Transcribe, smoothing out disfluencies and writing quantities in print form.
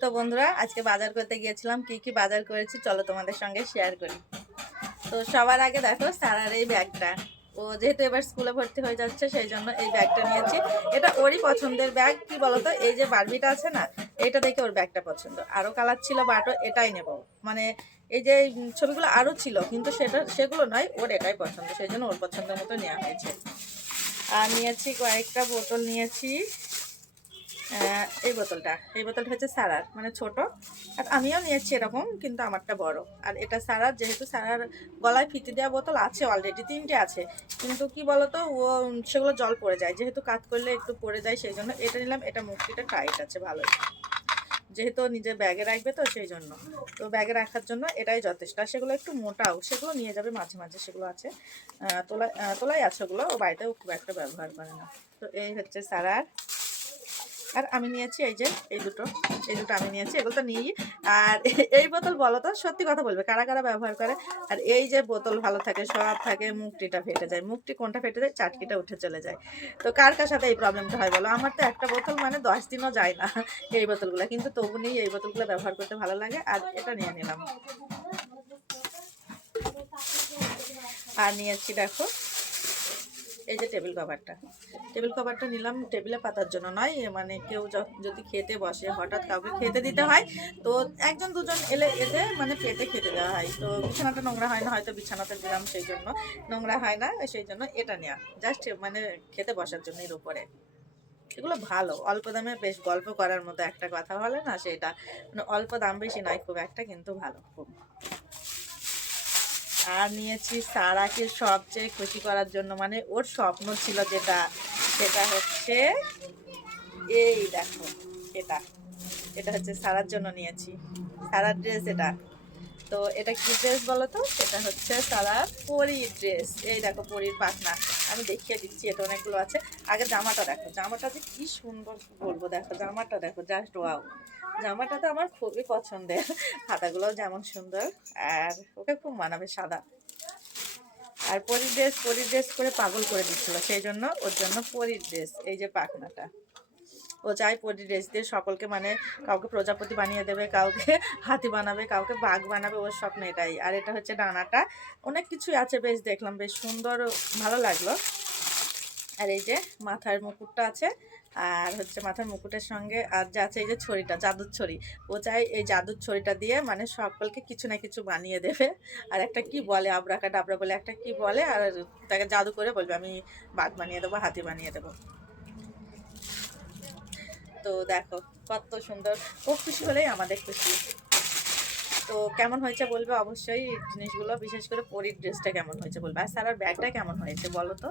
তো বন্ধুরা আজকে বাজার করতে গিয়েছিলাম, কি কি বাজার করেছি চলো তোমাদের সঙ্গে শেয়ার করি। তো সবার আগে দেখো সারার এই ব্যাগটা, ও যেহেতু এবার স্কুলে ভর্তি হয়ে যাচ্ছে সেই জন্য এই ব্যাগটা নিয়েছি। এটা ওরই পছন্দের ব্যাগ। কি বলতো, এই যে বারবিটা আছে না, এটা দেখে ওর ব্যাগটা পছন্দ। আরও কালার ছিল বাটও এটাই নেব, মানে এই যে ছবিগুলো আরও ছিল কিন্তু সেগুলো নয়, ওর এটাই পছন্দ, সেই জন্য ওর পছন্দের মতো নেওয়া হয়েছে। আর নিয়েছি কয়েকটা বোতল নিয়েছি। এই বোতলটা হচ্ছে সারার, মানে ছোট। আর আমিও নিয়েছি এরকম, কিন্তু আমারটা বড়। আর এটা সারার, যেহেতু সারার গলায় ফিতে দেওয়া বোতল আছে, অলরেডি 3টে আছে, কিন্তু কি বলতো ও সেগুলো জল পড়ে যায়, যেহেতু কাজ করলে একটু পড়ে যায়, সেই জন্য এটা নিলাম। এটা মুক্তিটা টাইট আছে ভালোই, যেহেতু নিজে ব্যাগে রাখবে তো সেই জন্য। তো ব্যাগে রাখার জন্য এটাই যথেষ্ট। আর সেগুলো একটু মোটাও, সেগুলো নিয়ে যাবে মাঝে মাঝে, সেগুলো আছে তোলাই আছে, ওগুলো ও বাড়িতেও খুব একটা ব্যবহার করে না। তো এই হচ্ছে সারার। আর আমি নিয়েছি এই দুটো আমি নিয়েছি, এগুলো তো নিয়েই। আর এই বোতল বলো তো, সত্যি কথা বলবে, কারা কারা ব্যবহার করে? আর এই যে বোতল ভালো থাকে, সব থাকে, মুখটিটা ফেটে যায়, মুখটি কোনটা ফেটে যায়, চাটকিটা উঠে চলে যায়। তো কার কার সাথে এই প্রবলেমটা হয় বলো? আমার তো একটা বোতল মানে 10 দিনও যায় না এই বোতলগুলো, কিন্তু তবু নিয়ে এই বোতলগুলো ব্যবহার করতে ভালো লাগে। আর এটা নিয়ে নিলাম। আর নিয়েছি দেখো এই যে টেবিল কভারটা নিলাম টেবিলে পাতার জন্য নয়, মানে কেউ যদি খেতে বসে, হঠাৎ কাউকে খেতে দিতে হয়, তো একজন দুজন এলে এতে মানে পেটে খেতে দেওয়া হয়, তো বিছানাটা নোংরা হয় না, হয়তো বিছানাতে দিলাম সেই জন্য নোংরা হয় না, সেই জন্য এটা নেওয়া, জাস্ট মানে খেতে বসার জন্য। এর উপরে এগুলো ভালো, অল্প দামে বেশ গল্প করার মতো একটা কথা বলে না, সেটা মানে অল্প দাম বেশি নয় খুব একটা, কিন্তু ভালো খুব। আর নিয়েছি সারাকে সবচেয়ে খুশি করার জন্য, মানে ওর স্বপ্ন ছিল যেটা, সেটা হচ্ছে এই দেখো, এটা এটা হচ্ছে সারার জন্য নিয়েছি, সারার ড্রেস এটা। তো এটা কি ড্রেস বলো তো? এটা হচ্ছে সারার পরীর ড্রেস। এই দেখো পরীর পাখনা, আমি দেখিয়ে দিচ্ছি, এটা অনেকগুলো আছে। আগে জামাটা দেখো, জামাটা যে কি সুন্দর বলবো, দেখো জামাটা দেখো, জাস্ট ওয়াও। জামাটা তো আমার খুবই পছন্দের, হাতাগুলোও যেমন সুন্দর, আর ওকে খুব মানাবে সাদা। আর পরীর ড্রেস করে পাগল করে দিচ্ছিল, সেই জন্য ওর জন্য পরীর ড্রেস। এই যে পাখনাটা, ও চাই পরীর ড্রেস দিয়ে সকলকে, মানে কাউকে প্রজাপতি বানিয়ে দেবে, কাউকে হাতি বানাবে, কাউকে বাঘ বানাবে, ওর স্বপ্ন এটাই। আর এটা হচ্ছে ডানাটা, অনেক কিছুই আছে, বেশ দেখলাম, বেশ সুন্দর, ভালো লাগলো। আর এই যে মাথার মুকুটটা আছে, আর হচ্ছে মাথার মুকুটের সঙ্গে আর যা আছে এই যে ছড়িটা, জাদুর ছড়ি। ও চাই এই জাদুর ছড়িটা দিয়ে মানে সকলকে কিছু না কিছু বানিয়ে দেবে। আর একটা কি বলে, আবরাকা ডাবরা বলে একটা কি বলে, আর তাকে জাদু করে বলবে আমি বাঘ বানিয়ে দেবো, হাতি বানিয়ে দেবো। তো দেখো কত সুন্দর, ও খুশি হলেই আমাদের খুশি। তো কেমন হয়েছে বলবে অবশ্যই জিনিসগুলো, বিশেষ করে পরীর ড্রেসটা কেমন হয়েছে বলবে, আর সারার ব্যাগটা কেমন হয়েছে বলো তো।